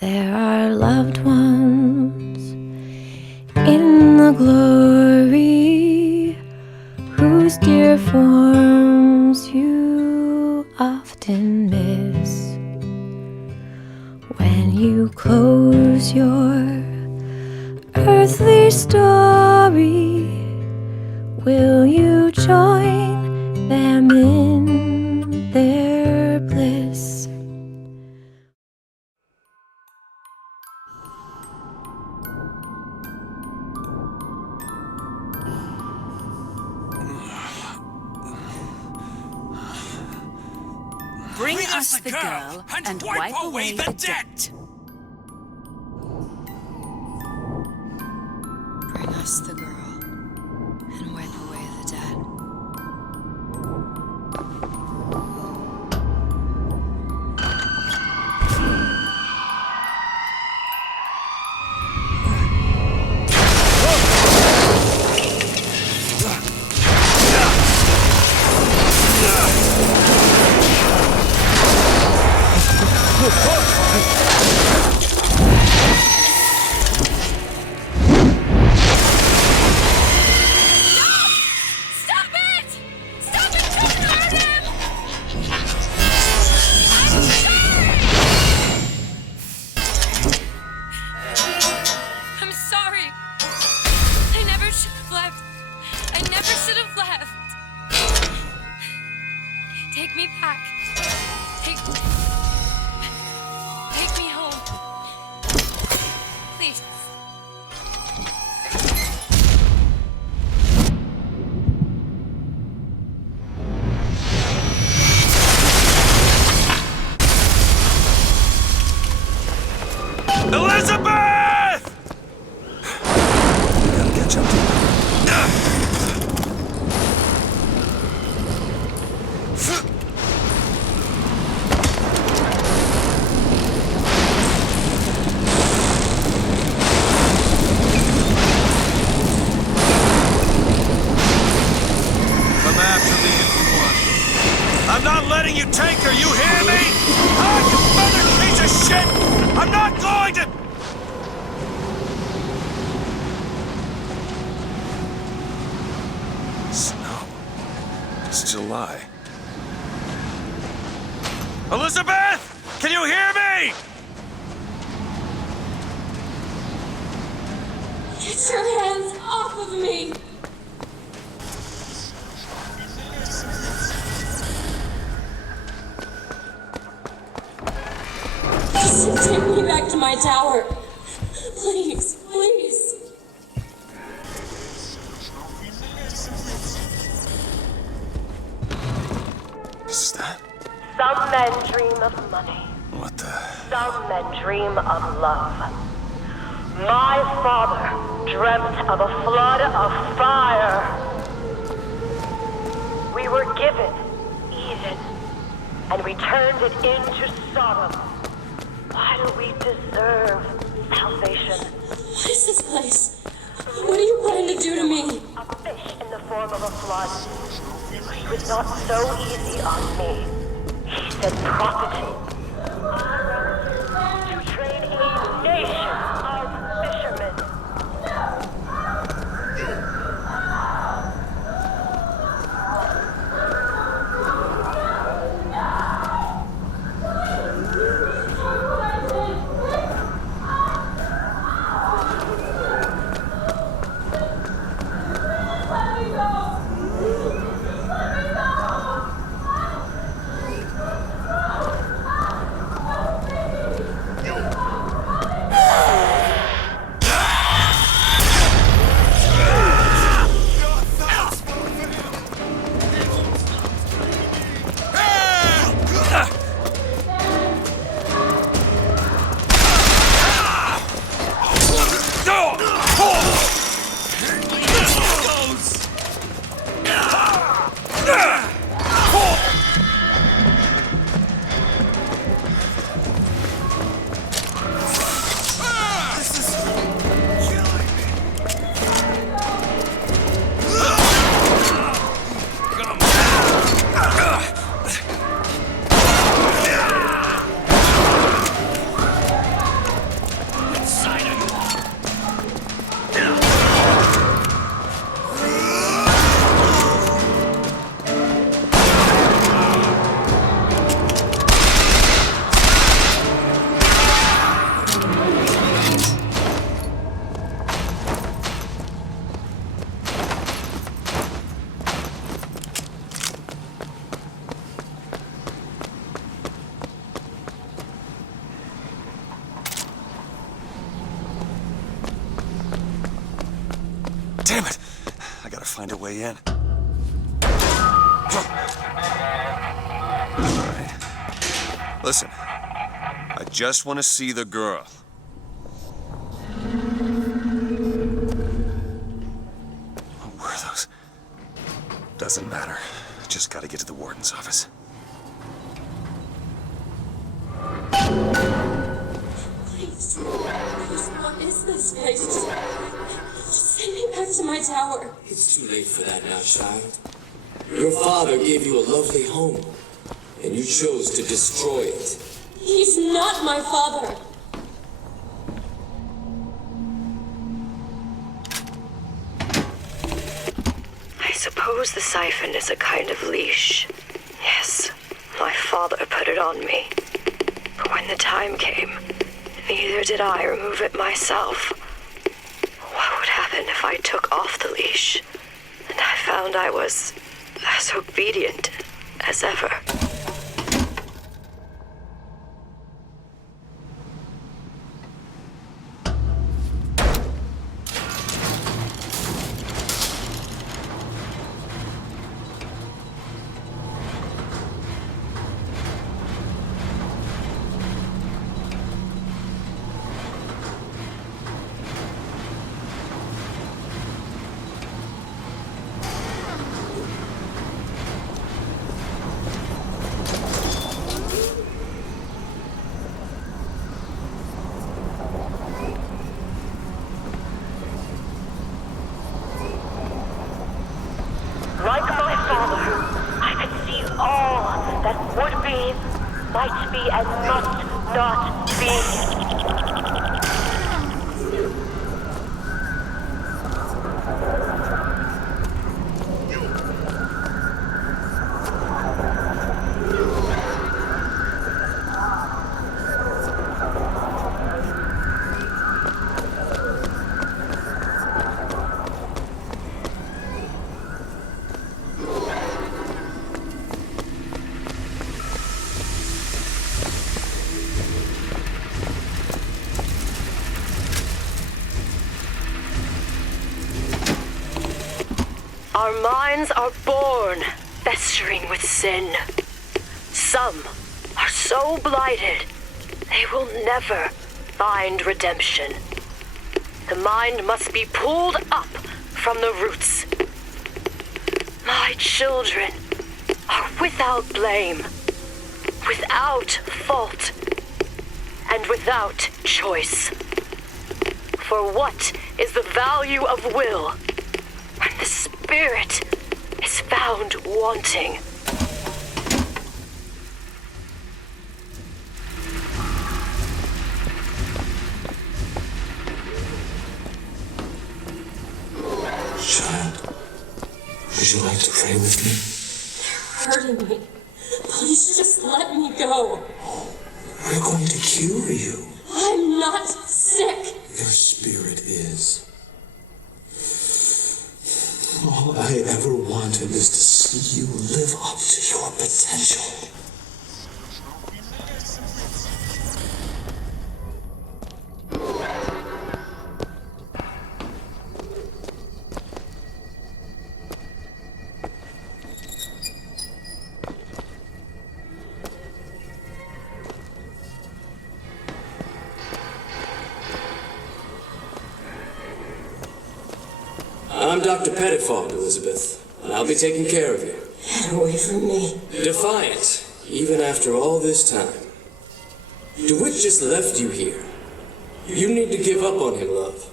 There are loved ones in the glory whose dear forms you often miss. When you close your earthly story, will you join them in their bliss? Bring us the girl and wipe away the debt. Bring us the girl and wipe away the debt. Take me back. Take me home. Please. Elizabeth! We gotta catch up to her. I'm not letting you take her, you hear me? Ah, you mother piece of shit! I'm not going to... Snow. It's July. Elizabeth! Can you hear me? Get your hands off of me! Take me back to my tower. Please, please. Is that? Some men dream of money. What the... Some men dream of love. My father dreamt of a flood of fire. We were given Eden, and we turned it into Sodom. Why do we deserve salvation? What is this place? What are you planning to do to me? A fish in the form of a flood. But he was not so easy on me. He said profit. To train a nation of fishermen. find a way in. Alright. Listen. I just want to see the girl. What were those? Doesn't matter. Just gotta get to the warden's office. Please, what is this place? Just send me back to my tower. It's too late for that now, child. Your father gave you a lovely home, and you chose to destroy it. He's not my father. I suppose the siphon is a kind of leash. Yes, my father put it on me. But when the time came, neither did I remove it myself. What would happen if I took off the leash, and I found I was as obedient as ever? Like my father, I could see all that would be, might be, and must not be. Our minds are born festering with sin. Some are so blighted, they will never find redemption. The mind must be pulled up from the roots. My children are without blame, without fault, and without choice. For what is the value of will when the spirit is found wanting? Child, would you like to pray with me? Hurting me. Please just let me go. We're going to cure you. I'm not sick. Your spirit is. All I ever wanted is to see you live up to your potential. I'm Dr. Pettifog, Elizabeth, and I'll be taking care of you. Get away from me. Defiant, even after all this time. DeWitt just left you here. You need to give up on him, love.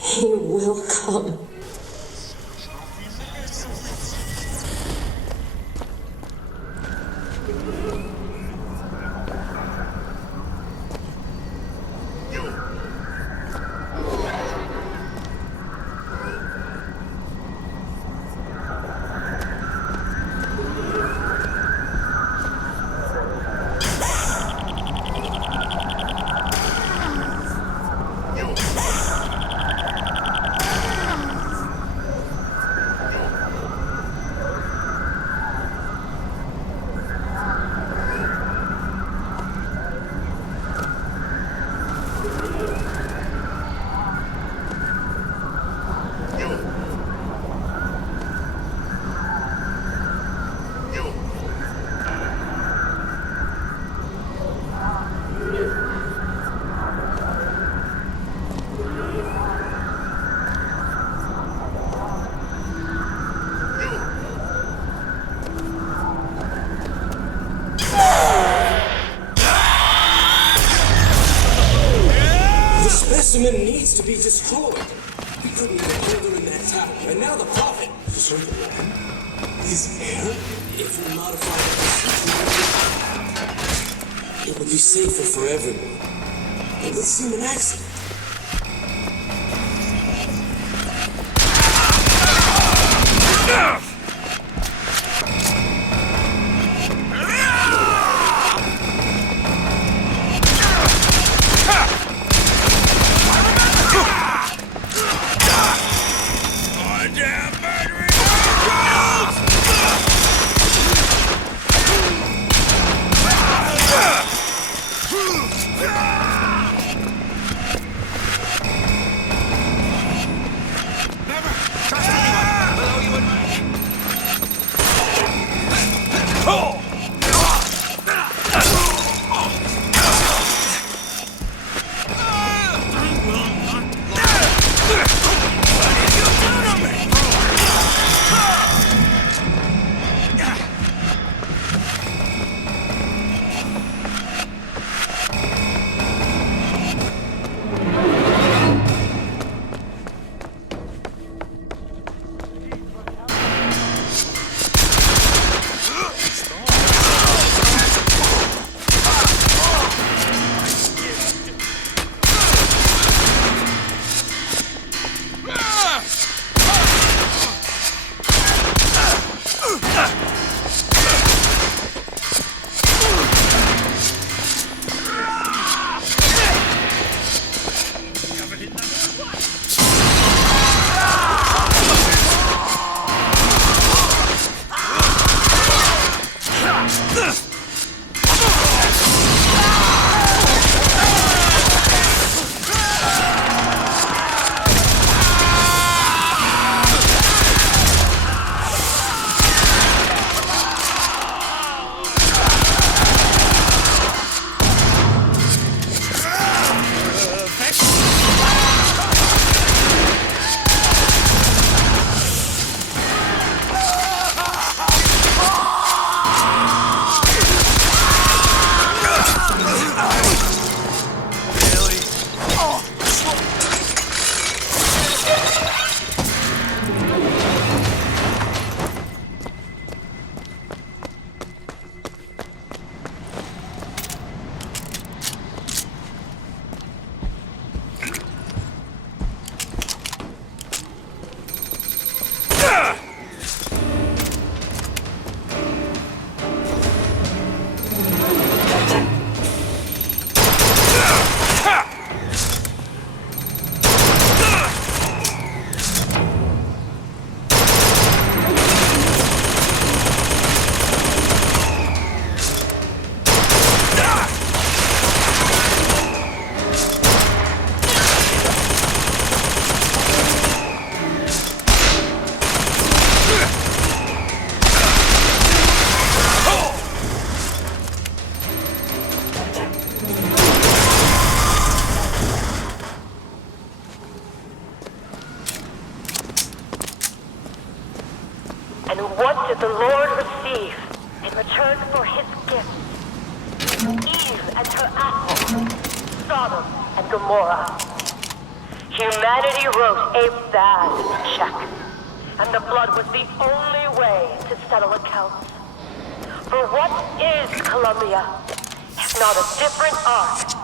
He will come. specimen needs to be destroyed. We couldn't even hold her in that tower, and now the Prophet. So the woman is heir? If we modify the procedure, it would be safer for everyone. It would seem an accident. And what did the Lord receive in return for his gift? Eve and her apple, Sodom and Gomorrah. Humanity wrote a bad check, and the blood was the only way to settle accounts. For what is Columbia, if not a different arc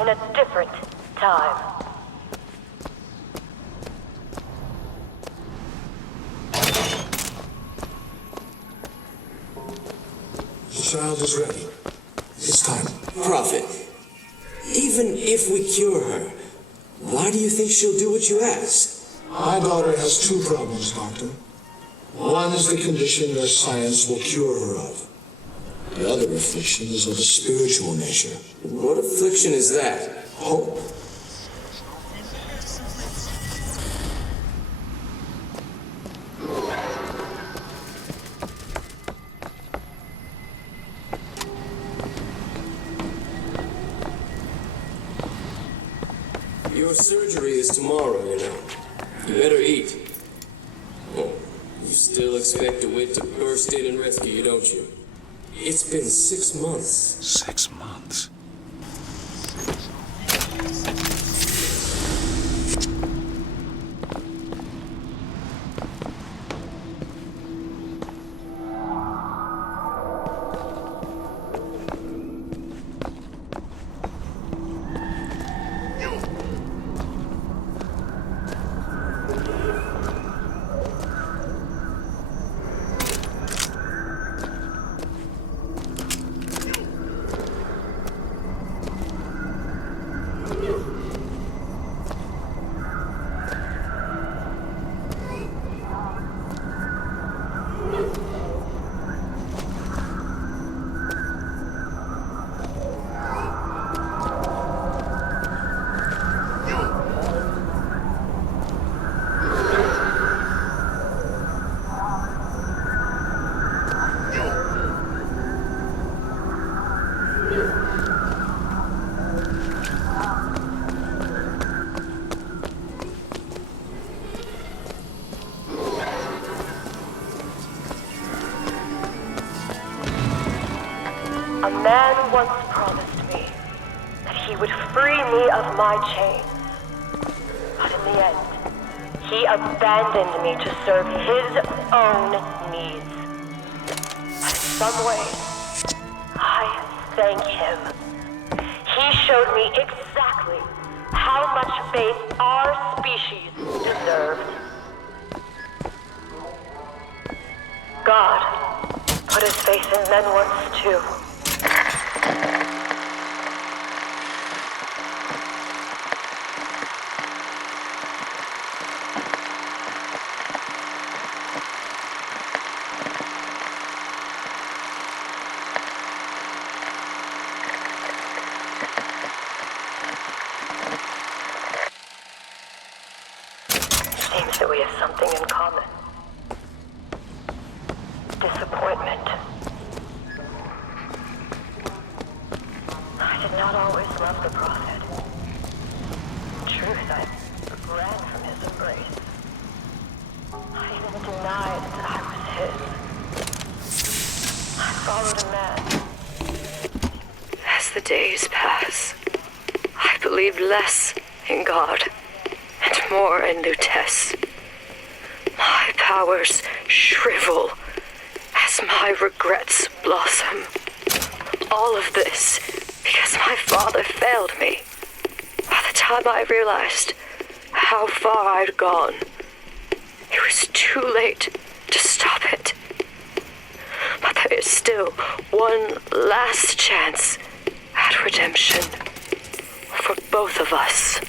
in a different time? The child is ready. It's time. Prophet, even if we cure her, why do you think she'll do what you ask? My daughter has two problems, Doctor. One is the condition that science will cure her of. The other affliction is of a spiritual nature. What affliction is that? Hope. Your surgery is tomorrow, you know. You better eat. Oh, you still expect DeWitt to burst in and rescue you, don't you? It's been 6 months. 6 months? me of my chain. But in the end, he abandoned me to serve his own needs. But in some way, I thank him. He showed me exactly how much faith our species deserved. God put his faith in men once too. Seems that we have something in common. Disappointment. I did not always love the Prophet. In truth, I ran from his embrace. I even denied that I was his. I followed a man. As the days pass, I believed less in God and more in Lutece. My powers shrivel as my regrets blossom. All of this because my father failed me. By the time I realized how far I'd gone, it was too late to stop it. But there is still one last chance at redemption for both of us.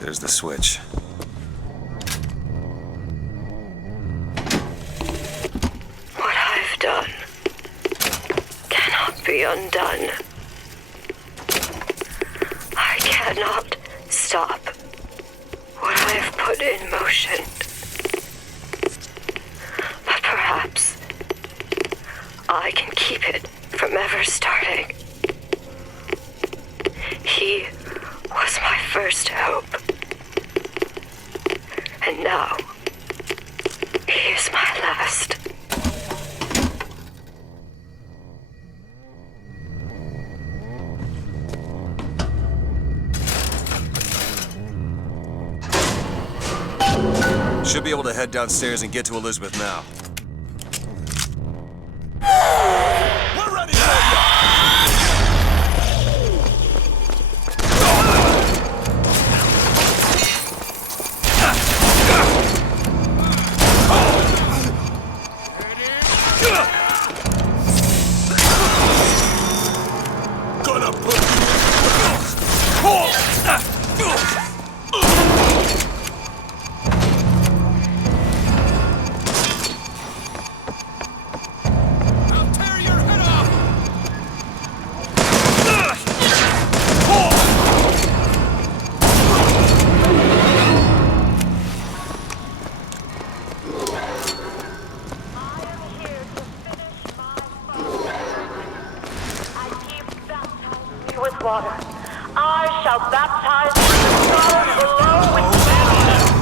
There's the switch. What I've done cannot be undone. I cannot stop what I have put in motion. But perhaps I can keep it from ever starting. He was my first hope. And now, he is my last. Should be able to head downstairs and get to Elizabeth now. We're ready for you! Gonna put you I'll tear your head off! With water, I shall baptize the stars below with baptism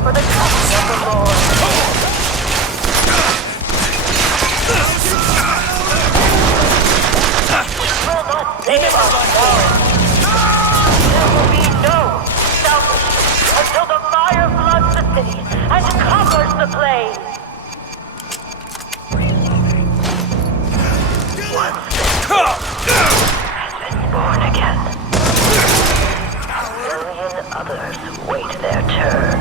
for the coming of the Lord. We will not save ourselves. There will be no selfishness until the fire floods the city and covers the plain. Has been born again. A million others wait their turn.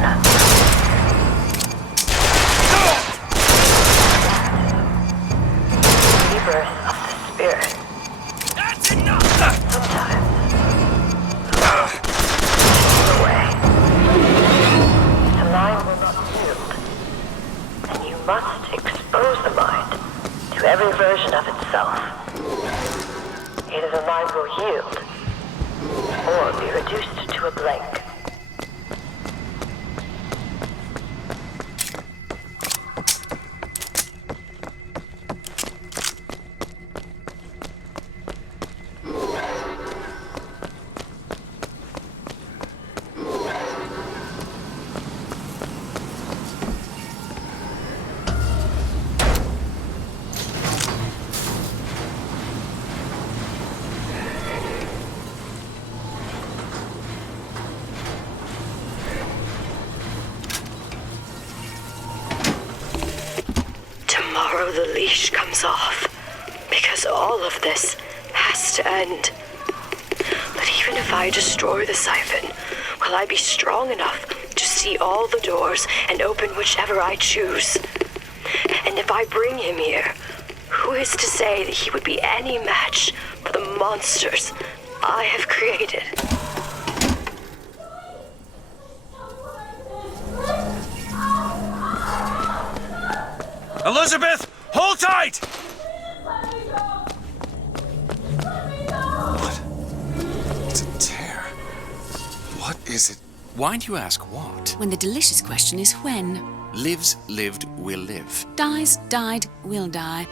Rebirth of the spirit. That's enough! Sometimes away. The mind will not yield, and you must expose the mind to every version of itself. Either the mind will yield, or be reduced to a blank. Tomorrow the leash comes off, because all of this has to end. But even if I destroy the siphon, will I be strong enough to see all the doors and open whichever I choose? And if I bring him here, who is to say that he would be any match for the monsters I have created? Elizabeth, hold tight! What? It's a tear. What is it? Why do you ask what? When the delicious question is when. Lives, lived, will live. Dies, died, will die.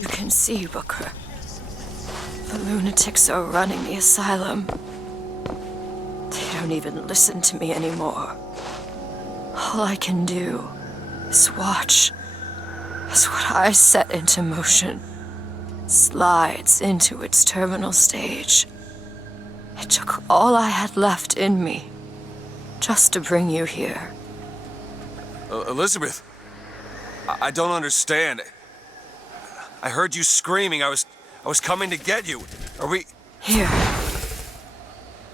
You can see, Booker. The lunatics are running the asylum. They don't even listen to me anymore. All I can do is watch as what I set into motion slides into its terminal stage. It took all I had left in me just to bring you here. Elizabeth, I don't understand. I heard you screaming. I was coming to get you. Are we... Here.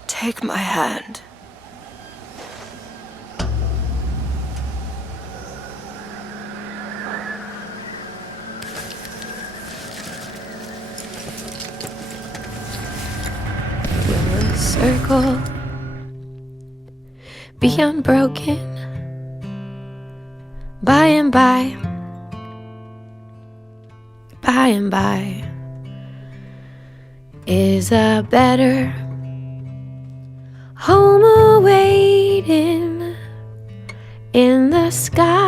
Take my hand. Will a circle be unbroken by and by? By and by is a better home awaiting in the sky.